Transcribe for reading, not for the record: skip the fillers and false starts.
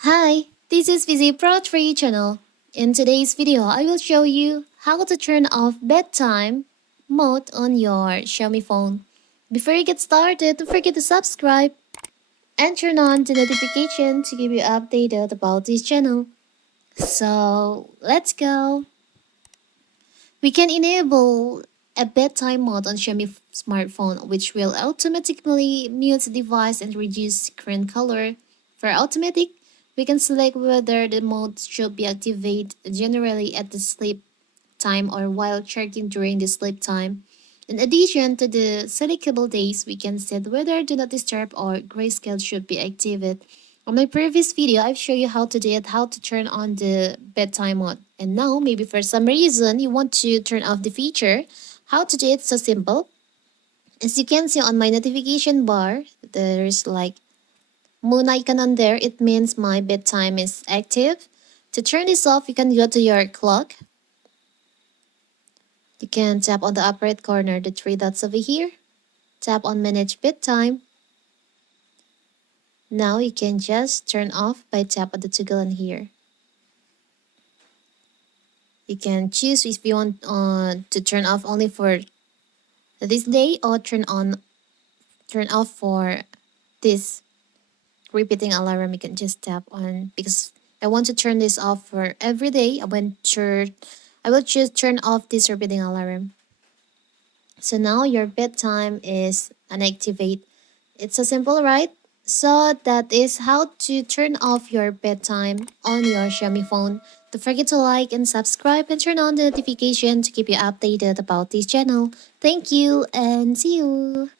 Hi, this is Vizi Pro 3 channel. In today's video, I will show you how to turn off bedtime mode on your Xiaomi phone. Before you get started, don't forget to subscribe and turn on the notification to keep you updated about this channel. So, let's go. We can enable a bedtime mode on Xiaomi smartphone, which will automatically mute the device and reduce screen color. For automatic, we can select whether the mode should be activated generally at the sleep time or while charging during the sleep time. In addition to the selectable days, we can set whether do not disturb or grayscale should be activated. On my previous video, I've shown you how to do it, how to turn on the bedtime mode. And now, maybe for some reason, you want to turn off the feature. How to do it so simple. As you can see on my notification bar, there's like moon icon on there. It means my bedtime is active. To turn this off, you can go to your clock. You can tap on the upper right corner, the three dots over here. Tap on manage bedtime. Now you can just turn off by tap on the toggle on here. You can choose if you want to turn off only for this day or turn off for this repeating alarm. You can just tap on because I want to turn this off for every day. I will choose turn off this repeating alarm. So now your bedtime is unactivate. It's so simple, right? So that is how to turn off your bedtime on your Xiaomi phone. Don't forget to like and subscribe and turn on the notification to keep you updated about this channel. Thank you and see you.